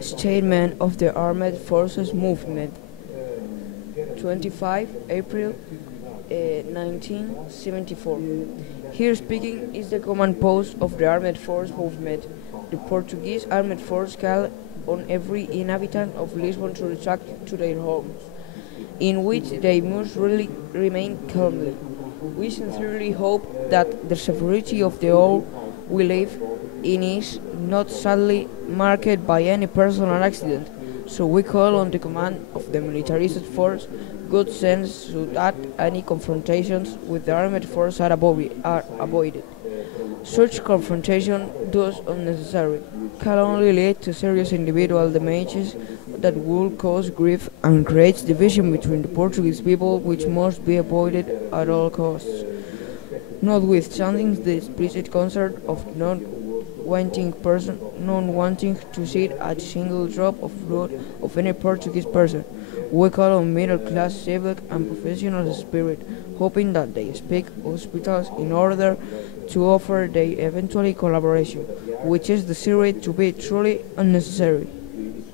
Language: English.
Statement of the Armed Forces Movement, 25 April 1974. Here speaking is the command post of the Armed Force Movement. The Portuguese Armed Force call on every inhabitant of Lisbon to return to their homes, in which they must really remain calmly. We sincerely hope that the security of the all we live in is not sadly marked by any personal accident, so we call on the command of the militarized force good sense so that any confrontations with the armed force are avoided. Such confrontation, thus unnecessary, can only lead to serious individual damages that will cause grief and create division between the Portuguese people, which must be avoided at all costs. Notwithstanding the explicit concern of non-wanting to see a single drop of blood of any Portuguese person, we call on middle-class civic and professional spirit, hoping that they speak hospitals in order to offer their eventual collaboration, which is decided to be truly unnecessary.